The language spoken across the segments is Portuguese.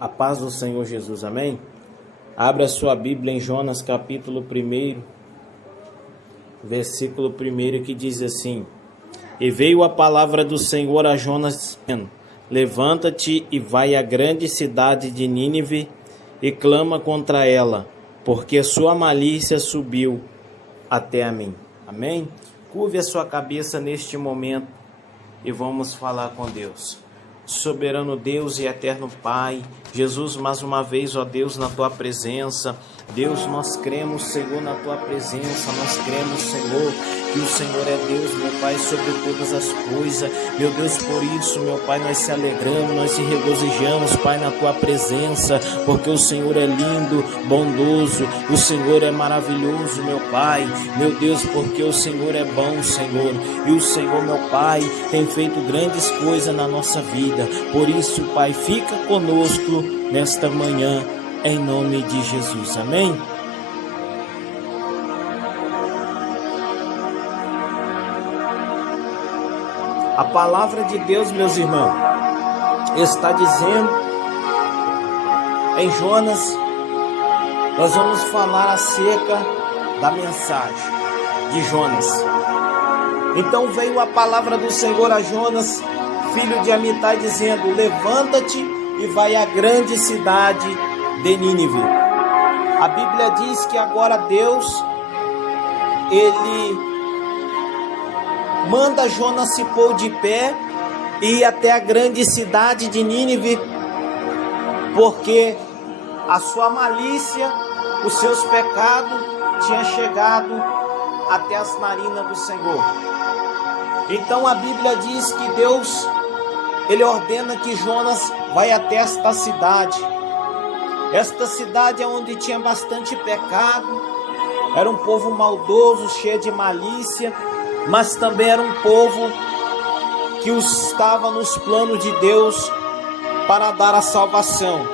A paz do Senhor Jesus, amém? Abra sua Bíblia em Jonas capítulo 1, versículo 1, que diz assim: E veio a palavra do Senhor a Jonas, dizendo: Levanta-te e vai à grande cidade de Nínive e clama contra ela, porque sua malícia subiu até a mim. Amém? Curve a sua cabeça neste momento e vamos falar com Deus. Soberano Deus e eterno Pai, Jesus, mais uma vez, ó Deus, na Tua presença. Deus, nós cremos, Senhor, na Tua presença. Nós cremos, Senhor, que o Senhor é Deus, meu Pai, sobre todas as coisas. Meu Deus, por isso, meu Pai, nós se alegramos, nós se regozijamos, Pai, na Tua presença, porque o Senhor é lindo, bondoso, o Senhor é maravilhoso, meu Pai. Meu Deus, porque o Senhor é bom, Senhor, e o Senhor, meu Pai, tem feito grandes coisas na nossa vida. Por isso, Pai, fica conosco nesta manhã, em nome de Jesus. Amém? A palavra de Deus, meus irmãos, está dizendo em Jonas, nós vamos falar acerca da mensagem de Jonas. Então veio a palavra do Senhor a Jonas, filho de Amitai, dizendo: Levanta-te e vai à grande cidade de Nínive. A Bíblia diz que agora Deus, Ele manda Jonas se pôr de pé e ir até a grande cidade de Nínive, porque a sua malícia, os seus pecados tinham chegado até as narinas do Senhor. Então a Bíblia diz que Deus, Ele ordena que Jonas vai até esta cidade. Esta cidade é onde tinha bastante pecado, era um povo maldoso, cheio de malícia, mas também era um povo que estava nos planos de Deus para dar a salvação.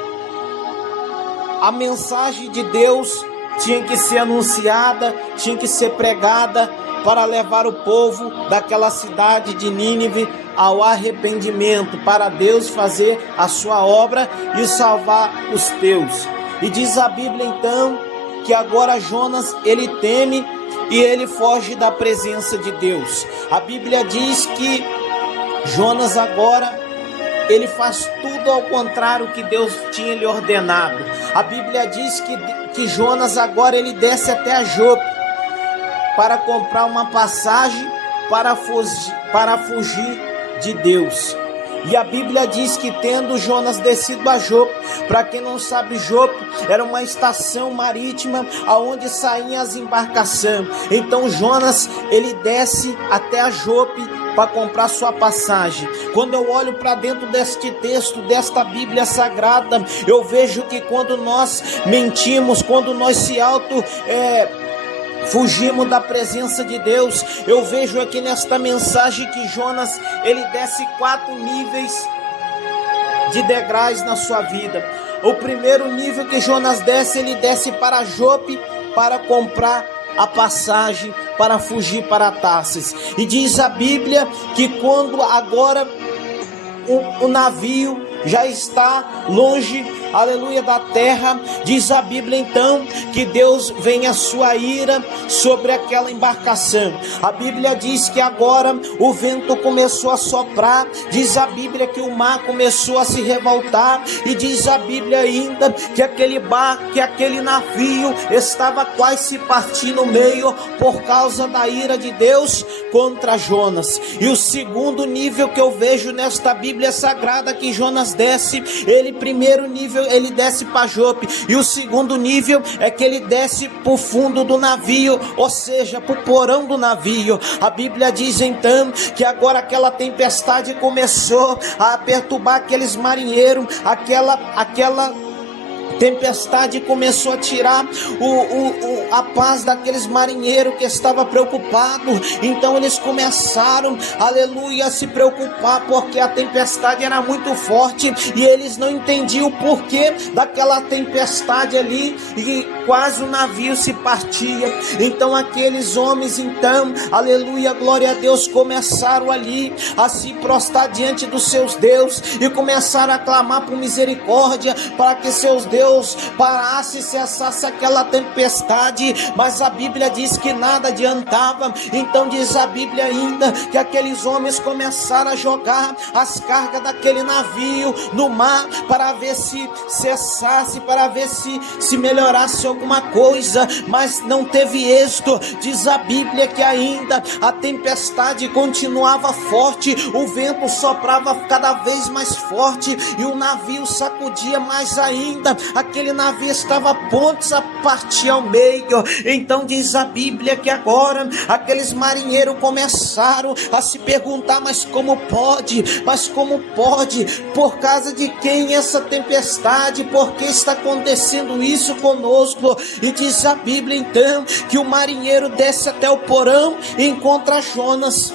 A mensagem de Deus tinha que ser anunciada, tinha que ser pregada para levar o povo daquela cidade de Nínive ao arrependimento, para Deus fazer a sua obra e salvar os teus. E diz a Bíblia então que agora Jonas, ele teme e ele foge da presença de Deus. A Bíblia diz que Jonas agora, ele faz tudo ao contrário que Deus tinha lhe ordenado. A Bíblia diz que Jonas agora ele desce até a Jope para comprar uma passagem para fugir de Deus. E a Bíblia diz que tendo Jonas descido a Jope, para quem não sabe, Jope era uma estação marítima aonde saíam as embarcações. Então Jonas, ele desce até a Jope para comprar sua passagem. Quando eu olho para dentro deste texto, desta Bíblia Sagrada, eu vejo que quando nós mentimos, quando nós fugimos da presença de Deus, eu vejo aqui nesta mensagem que Jonas, ele desce 4 níveis de degraus na sua vida. O primeiro nível que Jonas desce, ele desce para Jope para comprar a passagem para fugir para Tarsis. E diz a Bíblia que quando agora o navio já está longe, aleluia, da terra, diz a Bíblia então que Deus vem a sua ira sobre aquela embarcação. A Bíblia diz que agora o vento começou a soprar, diz a Bíblia que o mar começou a se revoltar, e diz a Bíblia ainda que aquele navio estava quase se partindo no meio por causa da ira de Deus contra Jonas. E o segundo nível que eu vejo nesta Bíblia Sagrada que Jonas desce, primeiro nível ele desce para Jope, e o segundo nível é que ele desce para o fundo do navio, ou seja, para o porão do navio. A Bíblia diz então que agora aquela tempestade começou a perturbar aqueles marinheiros, aquela Tempestade começou a tirar a paz daqueles marinheiros que estavam preocupados. Então eles começaram, aleluia, a se preocupar, porque a tempestade era muito forte e eles não entendiam o porquê daquela tempestade ali, e quase o navio se partia. Então aqueles homens, então, aleluia, glória a Deus, começaram ali a se prostrar diante dos seus deuses e começaram a clamar por misericórdia, para que seus deuses parasse e cessasse aquela tempestade. Mas a Bíblia diz que nada adiantava. Então diz a Bíblia ainda que aqueles homens começaram a jogar as cargas daquele navio no mar, para ver se cessasse, para ver se melhorasse alguma coisa, mas não teve êxito. Diz a Bíblia que ainda a tempestade continuava forte, o vento soprava cada vez mais forte e o navio sacudia mais ainda. Aquele navio estava pontos a partir ao meio. Então diz a Bíblia que agora aqueles marinheiros começaram a se perguntar: mas como pode? Mas como pode? Por causa de quem essa tempestade? Por que está acontecendo isso conosco? E diz a Bíblia então que o marinheiro desce até o porão e encontra Jonas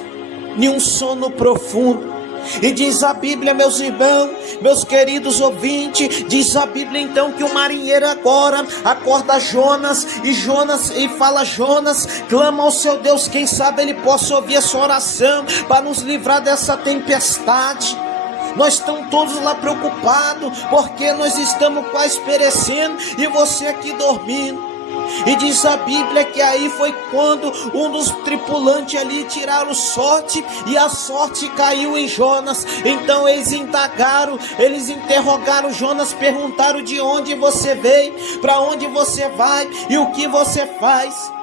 em um sono profundo. E diz a Bíblia, meus irmãos, meus queridos ouvintes, diz a Bíblia então que o marinheiro agora acorda Jonas e fala: Jonas, clama ao seu Deus, quem sabe ele possa ouvir a sua oração para nos livrar dessa tempestade. Nós estamos todos lá preocupados, porque nós estamos quase perecendo e você aqui dormindo. E diz a Bíblia que aí foi quando um dos tripulantes ali tiraram sorte, e a sorte caiu em Jonas. Então eles indagaram, eles interrogaram Jonas, perguntaram: de onde você veio, para onde você vai e o que você faz?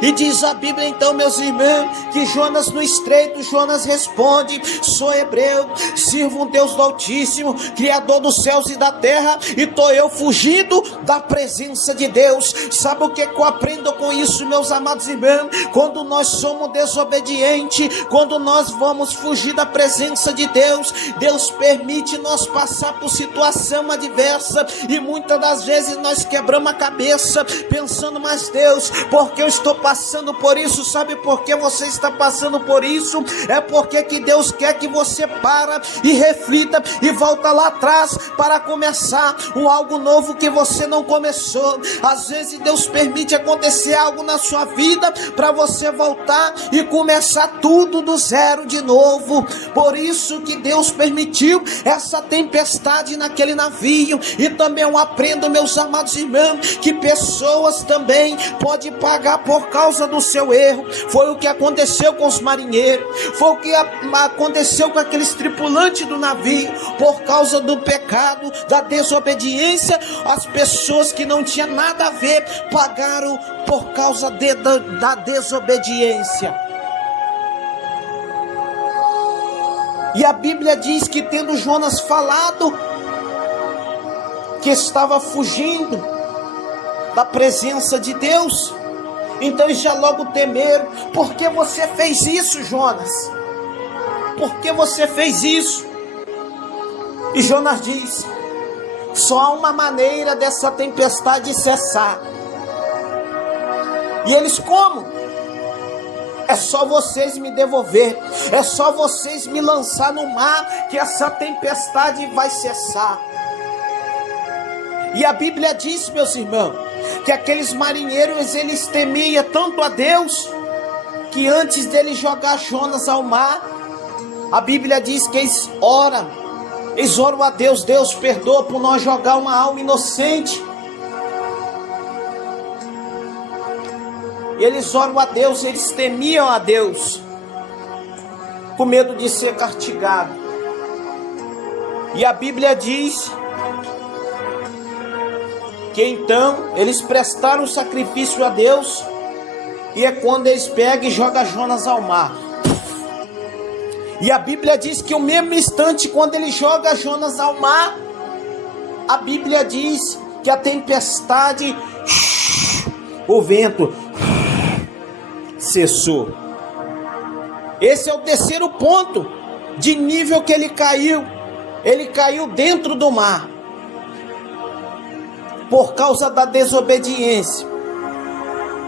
E diz a Bíblia então, meus irmãos, que Jonas no estreito, Jonas responde: sou hebreu, sirvo um Deus do Altíssimo, Criador dos céus e da terra, e estou eu fugindo da presença de Deus. Sabe o que eu aprendo com isso, meus amados irmãos? Quando nós somos desobedientes, quando nós vamos fugir da presença de Deus, Deus permite nós passar por situação adversa, e muitas das vezes nós quebramos a cabeça pensando: mas Deus, porque eu estou passando por isso? Sabe por que você está passando por isso? É porque que Deus quer que você para e reflita e volta lá atrás para começar algo novo que você não começou. Às vezes Deus permite acontecer algo na sua vida para você voltar e começar tudo do zero de novo. Por isso que Deus permitiu essa tempestade naquele navio. E também eu aprendo, meus amados irmãos, que pessoas também podem pagar por causa do seu erro. Foi o que aconteceu com os marinheiros, foi o que aconteceu com aqueles tripulantes do navio. Por causa do pecado, da desobediência, as pessoas que não tinham nada a ver pagaram por causa da desobediência. E a Bíblia diz que, tendo Jonas falado que estava fugindo da presença de Deus, então eles já logo temeram: por que você fez isso, Jonas? Por que você fez isso? E Jonas diz: só há uma maneira dessa tempestade cessar. E eles: como? É só vocês me devolver, é só vocês me lançar no mar, que essa tempestade vai cessar. E a Bíblia diz, meus irmãos, que aqueles marinheiros, eles temiam tanto a Deus, que antes dele jogar Jonas ao mar, a Bíblia diz que eles oram a Deus: Deus, perdoa por nós jogar uma alma inocente. E eles oram a Deus, eles temiam a Deus, com medo de ser castigado. E a Bíblia diz que então eles prestaram sacrifício a Deus, e é quando eles pegam e jogam Jonas ao mar. E a Bíblia diz que o mesmo instante, quando ele joga Jonas ao mar, a Bíblia diz que a tempestade, o vento cessou. Esse é o terceiro ponto de nível que ele caiu. Ele caiu dentro do mar. por causa da desobediência.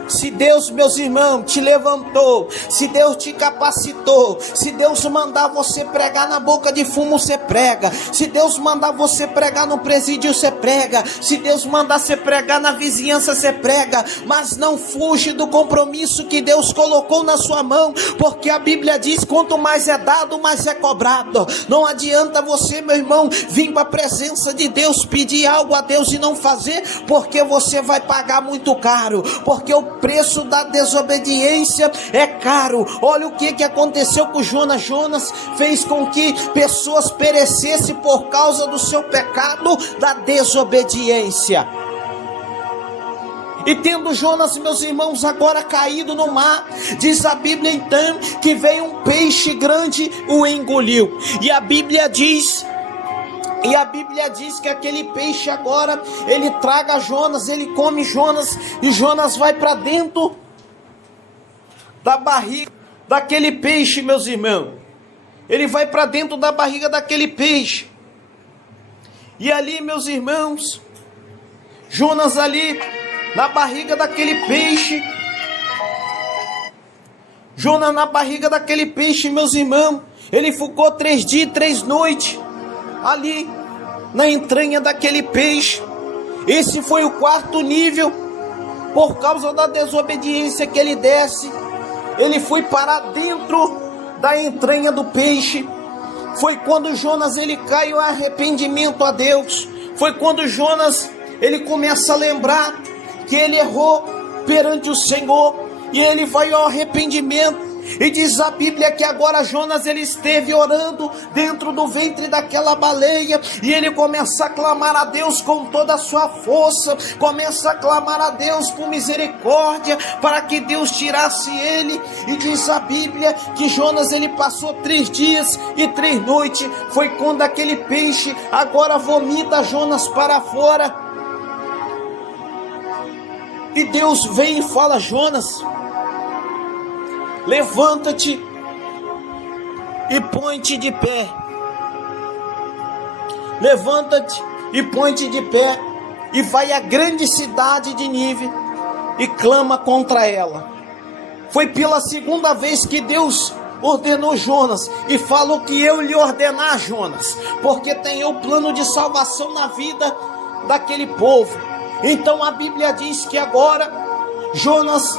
Se Deus, meus irmãos, te levantou, se Deus te capacitou, se Deus mandar você pregar na boca de fumo, você prega. Se Deus mandar você pregar no presídio, você prega. Se Deus mandar você pregar na vizinhança, você prega. Mas não fuja do compromisso que Deus colocou na sua mão, porque a Bíblia diz: quanto mais é dado, mais é cobrado. Não adianta você, meu irmão, vir para a presença de Deus, pedir algo a Deus e não fazer, porque você vai pagar muito caro, porque o preço da desobediência é caro. Olha o que aconteceu com Jonas. Jonas fez com que pessoas perecessem por causa do seu pecado da desobediência. E tendo Jonas, meus irmãos, agora caído no mar, diz a Bíblia então que veio um peixe grande, o engoliu. E a Bíblia diz que aquele peixe agora, ele traga Jonas, ele come Jonas, e Jonas vai para dentro da barriga daquele peixe, meus irmãos. Ele vai para dentro da barriga daquele peixe. E ali, meus irmãos, Jonas ali na barriga daquele peixe, Jonas na barriga daquele peixe, meus irmãos, ele ficou 3 dias e 3 noites ali na entranha daquele peixe. Esse foi o 4º nível. Por causa da desobediência que ele desce, ele foi parar dentro da entranha do peixe. Foi quando Jonas ele cai ao arrependimento a Deus. Foi quando Jonas ele começa a lembrar que ele errou perante o Senhor, e ele vai ao arrependimento. E diz a Bíblia que agora Jonas ele esteve orando dentro do ventre daquela baleia, e ele começa a clamar a Deus com toda a sua força, começa a clamar a Deus por misericórdia, para que Deus tirasse ele. E diz a Bíblia que Jonas ele passou 3 dias e 3 noites, foi quando aquele peixe agora vomita Jonas para fora. E Deus vem e fala: Jonas, levanta-te e põe-te de pé. Levanta-te e põe-te de pé, e vai à grande cidade de Nínive e clama contra ela. Foi pela 2ª vez que Deus ordenou Jonas, e falou que eu lhe ordenar, Jonas, porque tem o plano de salvação na vida daquele povo. Então a Bíblia diz que agora Jonas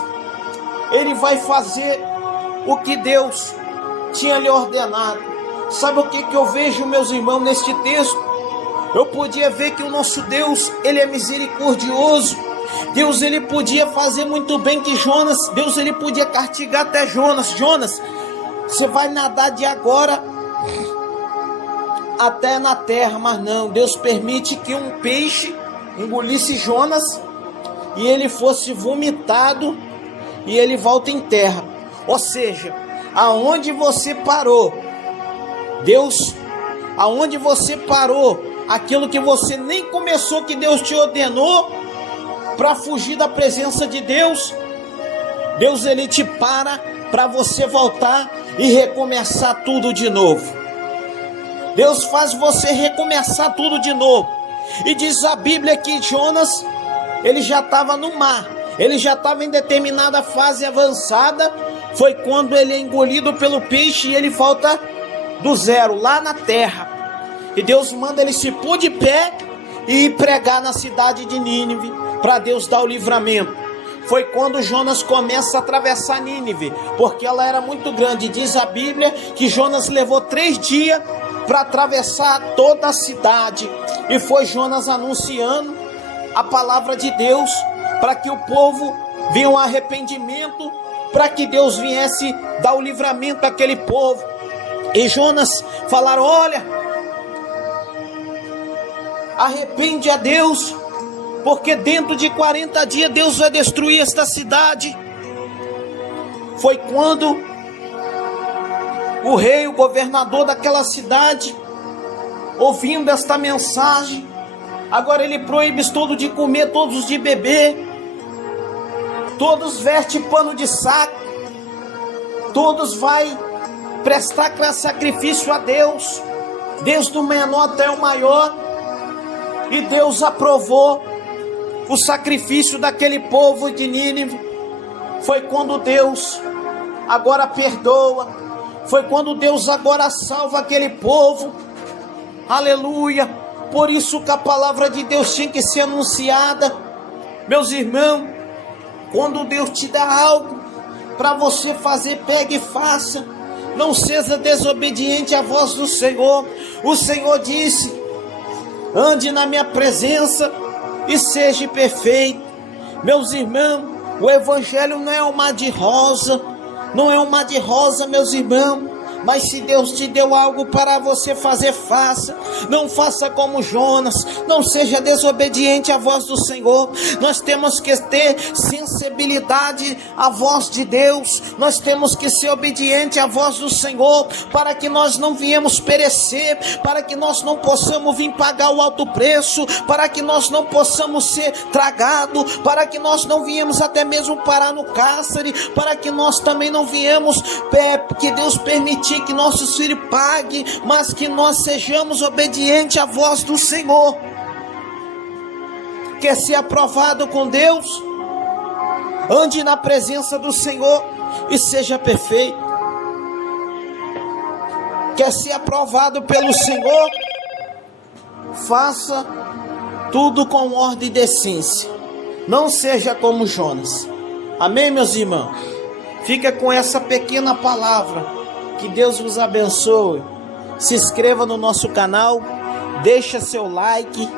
ele vai fazer o que Deus tinha lhe ordenado. Sabe o que eu vejo, meus irmãos, neste texto? Eu podia ver que o nosso Deus, ele é misericordioso. Deus, ele podia fazer muito bem que Jonas, Deus, ele podia castigar até Jonas. Jonas, você vai nadar de agora até na terra, mas não. Deus permite que um peixe engolisse Jonas, e ele fosse vomitado, e ele volta em terra. Ou seja, aonde você parou, Deus, aonde você parou, aquilo que você nem começou, que Deus te ordenou, para fugir da presença de Deus, Deus ele te para você voltar e recomeçar tudo de novo. Deus faz você recomeçar tudo de novo. E diz a Bíblia que Jonas, ele já estava no mar, ele já estava em determinada fase avançada. Foi quando ele é engolido pelo peixe, e ele volta do zero, lá na terra. E Deus manda ele se pôr de pé e ir pregar na cidade de Nínive, para Deus dar o livramento. Foi quando Jonas começa a atravessar Nínive, porque ela era muito grande. Diz a Bíblia que Jonas levou 3 dias para atravessar toda a cidade. E foi Jonas anunciando a palavra de Deus, para que o povo venha um arrependimento, para que Deus viesse dar o livramento àquele povo. E Jonas falaram: olha, arrepende a Deus, porque dentro de 40 dias Deus vai destruir esta cidade. Foi quando o rei, o governador daquela cidade, ouvindo esta mensagem, agora ele proíbe todos de comer, todos de beber, todos vestem pano de saco, todos vai prestar sacrifício a Deus, desde o menor até o maior. E Deus aprovou o sacrifício daquele povo de Nínive, foi quando Deus agora perdoa, foi quando Deus agora salva aquele povo, aleluia. Por isso que a palavra de Deus tinha que ser anunciada, meus irmãos. Quando Deus te dá algo para você fazer, pegue e faça, não seja desobediente à voz do Senhor. O Senhor disse: ande na minha presença e seja perfeito. Meus irmãos, o evangelho não é um mar de rosa, não é um mar de rosa, meus irmãos. Mas se Deus te deu algo para você fazer, faça. Não faça como Jonas, não seja desobediente à voz do Senhor. Nós temos que ter sensibilidade à voz de Deus. Nós temos que ser obediente à voz do Senhor, para que nós não viemos perecer, para que nós não possamos vir pagar o alto preço, para que nós não possamos ser tragados, para que nós não viemos até mesmo parar no cárcere, para que nós também não viemos, que Deus permitir que nossos filhos paguem, mas que nós sejamos obedientes à voz do Senhor. Quer ser aprovado com Deus? Ande na presença do Senhor e seja perfeito. Quer ser aprovado pelo Senhor? Faça tudo com ordem e decência. Não seja como Jonas. Amém, meus irmãos? Fica com essa pequena palavra. Que Deus vos abençoe. Se inscreva no nosso canal, deixa seu like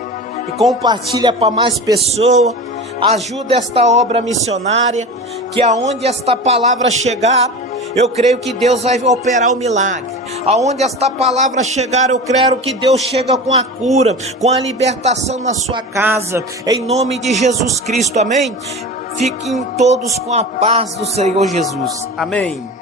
e compartilha para mais pessoas. Ajuda esta obra missionária, que aonde esta palavra chegar, eu creio que Deus vai operar o milagre. Aonde esta palavra chegar, eu creio que Deus chega com a cura, com a libertação na sua casa, em nome de Jesus Cristo, amém? Fiquem todos com a paz do Senhor Jesus, amém.